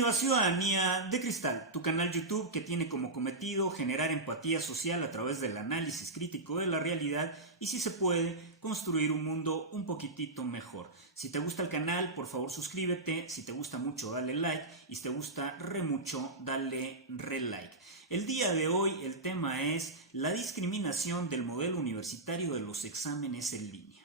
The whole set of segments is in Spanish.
Bienvenido a Ciudadanía de Cristal, tu canal YouTube que tiene como cometido generar empatía social a través del análisis crítico de la realidad y, si se puede, construir un mundo un poquitito mejor. Si te gusta el canal, por favor suscríbete, si te gusta mucho dale like y si te gusta re mucho dale re like. El día de hoy el tema es la discriminación del modelo universitario de los exámenes en línea.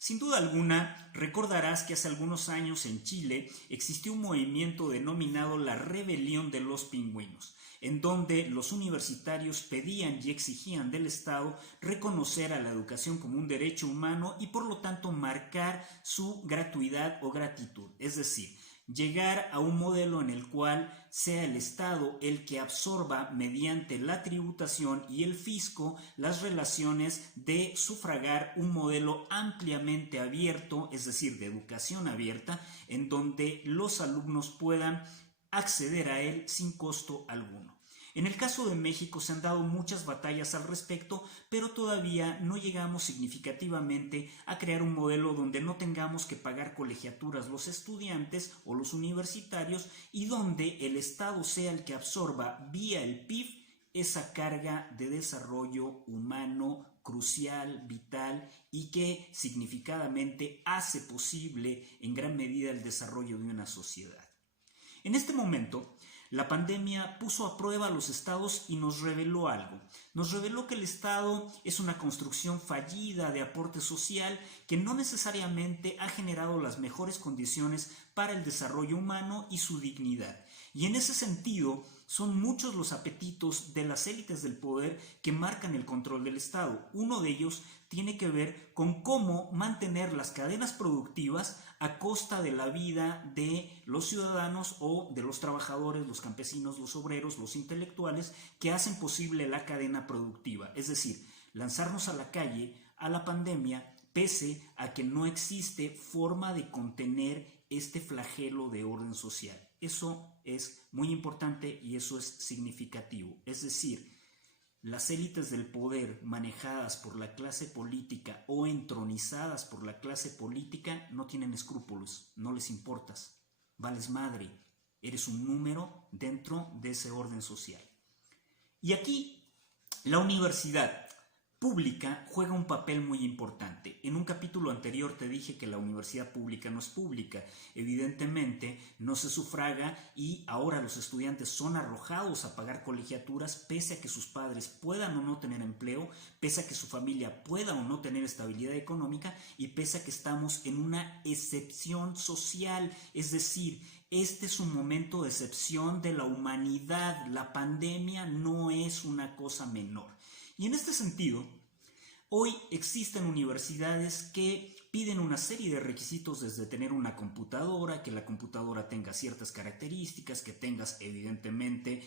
Sin duda alguna, recordarás que hace algunos años en Chile existió un movimiento denominado la Rebelión de los Pingüinos, en donde los universitarios pedían y exigían del Estado reconocer a la educación como un derecho humano y por lo tanto marcar su gratuidad o gratitud, es decir, llegar a un modelo en el cual sea el Estado el que absorba mediante la tributación y el fisco las relaciones de sufragar un modelo ampliamente abierto, es decir, de educación abierta, en donde los alumnos puedan acceder a él sin costo alguno. En el caso de México se han dado muchas batallas al respecto, pero todavía no llegamos significativamente a crear un modelo donde no tengamos que pagar colegiaturas los estudiantes o los universitarios y donde el Estado sea el que absorba vía el PIB esa carga de desarrollo humano crucial, vital y que significadamente hace posible en gran medida el desarrollo de una sociedad. En este momento, la pandemia puso a prueba a los estados y nos reveló algo. Nos reveló que el Estado es una construcción fallida de aporte social que no necesariamente ha generado las mejores condiciones para el desarrollo humano y su dignidad. Y en ese sentido, son muchos los apetitos de las élites del poder que marcan el control del Estado. Uno de ellos tiene que ver con cómo mantener las cadenas productivas a costa de la vida de los ciudadanos o de los trabajadores, los campesinos, los obreros, los intelectuales que hacen posible la cadena productiva. Es decir, lanzarnos a la calle, a la pandemia, pese a que no existe forma de contener este flagelo de orden social. Eso es muy importante y eso es significativo. Es decir, las élites del poder manejadas por la clase política o entronizadas por la clase política no tienen escrúpulos, no les importas, vales madre, eres un número dentro de ese orden social. Y aquí la universidad pública juega un papel muy importante. En un capítulo anterior te dije que la universidad pública no es pública. Evidentemente no se sufraga y ahora los estudiantes son arrojados a pagar colegiaturas pese a que sus padres puedan o no tener empleo, pese a que su familia pueda o no tener estabilidad económica y pese a que estamos en una excepción social, es decir, este es un momento de excepción de la humanidad. La pandemia no es una cosa menor. Y en este sentido, hoy existen universidades que piden una serie de requisitos desde tener una computadora, que la computadora tenga ciertas características, que tengas evidentemente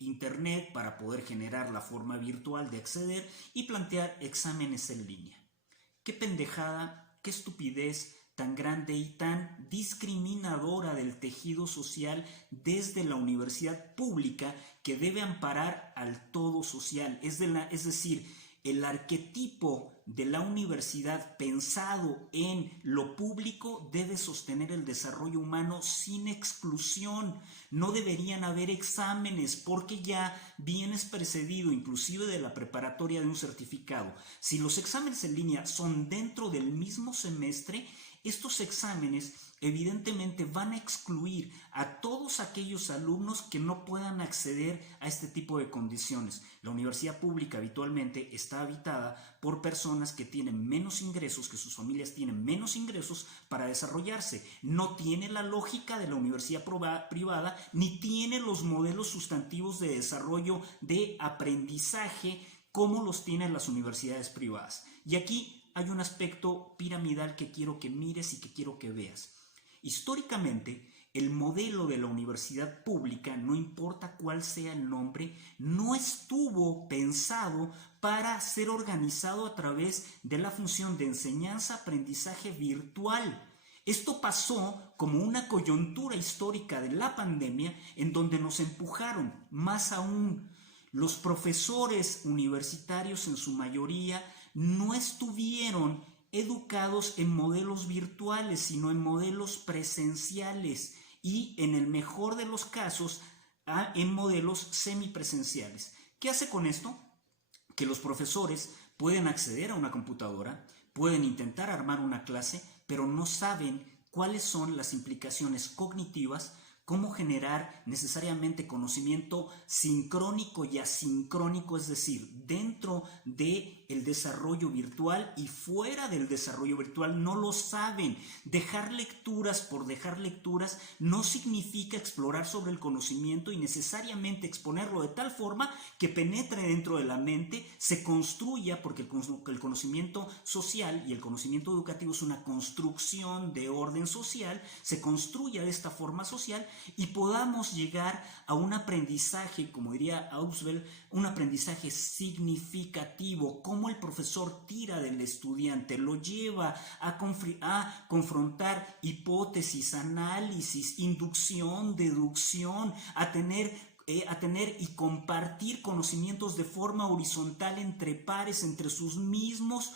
internet para poder generar la forma virtual de acceder y plantear exámenes en línea. Qué pendejada, qué estupidez tan grande y tan discriminadora del tejido social desde la universidad pública que debe amparar al todo social, es decir, el arquetipo de la universidad pensado en lo público debe sostener el desarrollo humano sin exclusión. No deberían haber exámenes porque ya vienes precedido inclusive de la preparatoria de un certificado. Si los exámenes en línea son dentro del mismo semestre, estos exámenes evidentemente van a excluir a todos aquellos alumnos que no puedan acceder a este tipo de condiciones. La universidad pública habitualmente está habitada por personas que tienen menos ingresos, que sus familias tienen menos ingresos para desarrollarse. No tiene la lógica de la universidad privada, ni tiene los modelos sustantivos de desarrollo de aprendizaje como los tienen las universidades privadas. Y aquí hay un aspecto piramidal que quiero que mires y que quiero que veas. Históricamente, el modelo de la universidad pública, no importa cuál sea el nombre, no estuvo pensado para ser organizado a través de la función de enseñanza-aprendizaje virtual. Esto pasó como una coyuntura histórica de la pandemia en donde nos empujaron, más aún, los profesores universitarios en su mayoría no estuvieron educados en modelos virtuales, sino en modelos presenciales. y en el mejor de los casos en modelos semipresenciales. ¿Qué hace con esto? Que los profesores pueden acceder a una computadora, pueden intentar armar una clase, pero no saben cuáles son las implicaciones cognitivas, cómo generar necesariamente conocimiento sincrónico y asincrónico, es decir, dentro del desarrollo virtual y fuera del desarrollo virtual. No lo saben. Dejar lecturas por dejar lecturas no significa explorar sobre el conocimiento y necesariamente exponerlo de tal forma que penetre dentro de la mente, se construya, porque el conocimiento social y el conocimiento educativo es una construcción de orden social, se construya de esta forma social y podamos llegar a un aprendizaje, como diría Ausubel, un aprendizaje significativo, cómo el profesor tira del estudiante, lo lleva a confrontar hipótesis, análisis, inducción, deducción, a tener y compartir conocimientos de forma horizontal entre pares, entre sus mismos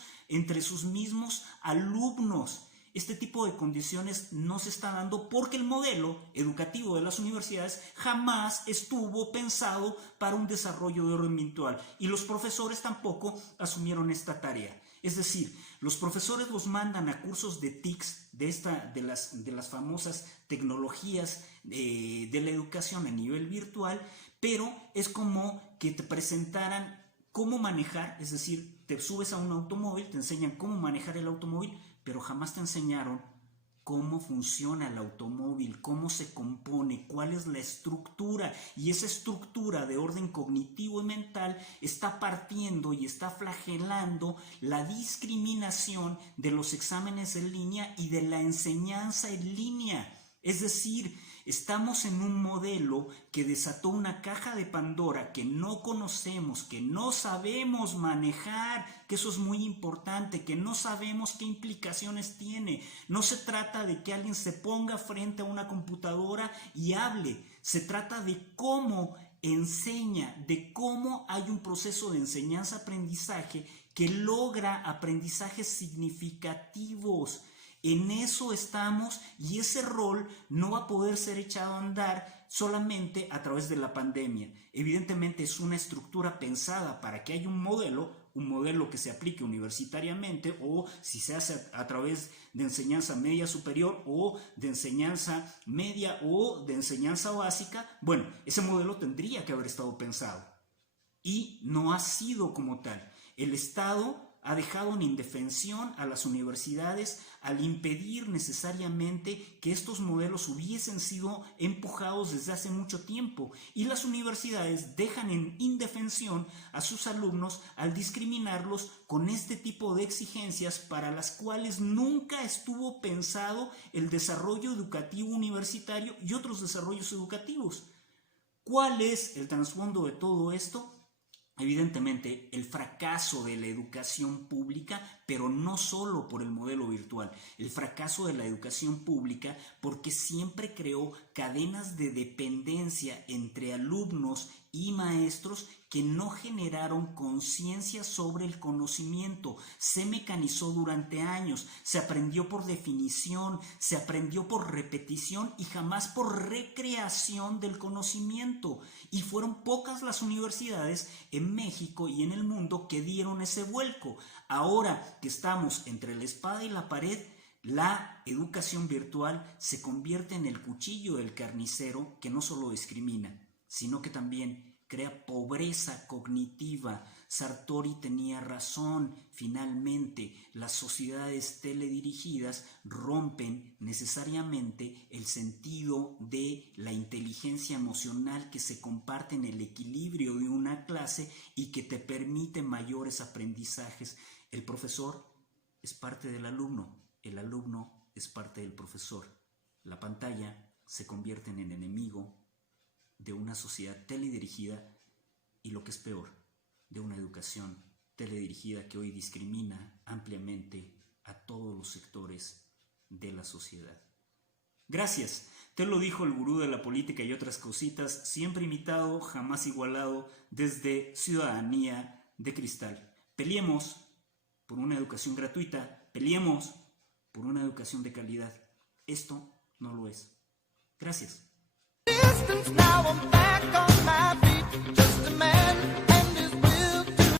alumnos. Este tipo de condiciones no se está dando porque el modelo educativo de las universidades jamás estuvo pensado para un desarrollo de orden virtual y los profesores tampoco asumieron esta tarea. Es decir, los profesores los mandan a cursos de TICs, de las famosas tecnologías de la educación a nivel virtual, pero es como que te presentaran cómo manejar, es decir, te subes a un automóvil, te enseñan cómo manejar el automóvil, pero jamás te enseñaron cómo funciona el automóvil, cómo se compone, cuál es la estructura, y esa estructura de orden cognitivo y mental está partiendo y está flagelando la discriminación de los exámenes en línea y de la enseñanza en línea. Es decir, estamos en un modelo que desató una caja de Pandora que no conocemos, que no sabemos manejar, que eso es muy importante, que no sabemos qué implicaciones tiene. No se trata de que alguien se ponga frente a una computadora y hable, se trata de cómo enseña, de cómo hay un proceso de enseñanza-aprendizaje que logra aprendizajes significativos. En eso estamos y ese rol no va a poder ser echado a andar solamente a través de la pandemia. Evidentemente es una estructura pensada para que haya un modelo que se aplique universitariamente, o si se hace a través de enseñanza media superior o de enseñanza media o de enseñanza básica. Bueno, ese modelo tendría que haber estado pensado y no ha sido como tal. El Estado ha dejado en indefensión a las universidades al impedir necesariamente que estos modelos hubiesen sido empujados desde hace mucho tiempo, y las universidades dejan en indefensión a sus alumnos al discriminarlos con este tipo de exigencias para las cuales nunca estuvo pensado el desarrollo educativo universitario y otros desarrollos educativos. ¿Cuál es el trasfondo de todo esto? Evidentemente, el fracaso de la educación pública, pero no solo por el modelo virtual, el fracaso de la educación pública porque siempre creó cadenas de dependencia entre alumnos y maestros que no generaron conciencia sobre el conocimiento. Se mecanizó durante años, se aprendió por definición, se aprendió por repetición y jamás por recreación del conocimiento. Y fueron pocas las universidades en México y en el mundo que dieron ese vuelco. Ahora que estamos entre la espada y la pared, la educación virtual se convierte en el cuchillo del carnicero que no solo discrimina, sino que también crea pobreza cognitiva. Sartori tenía razón. Finalmente, las sociedades teledirigidas rompen necesariamente el sentido de la inteligencia emocional que se comparte en el equilibrio de una clase y que te permite mayores aprendizajes. El profesor es parte del alumno, el alumno es parte del profesor. La pantalla se convierte en el enemigo de una sociedad teledirigida y, lo que es peor, de una educación teledirigida que hoy discrimina ampliamente a todos los sectores de la sociedad. Gracias, te lo dijo el gurú de la política y otras cositas, siempre imitado, jamás igualado, desde Ciudadanía de Cristal. Peleemos por una educación gratuita, peleemos por una educación de calidad. Esto no lo es. Gracias. Distance, now I'm back on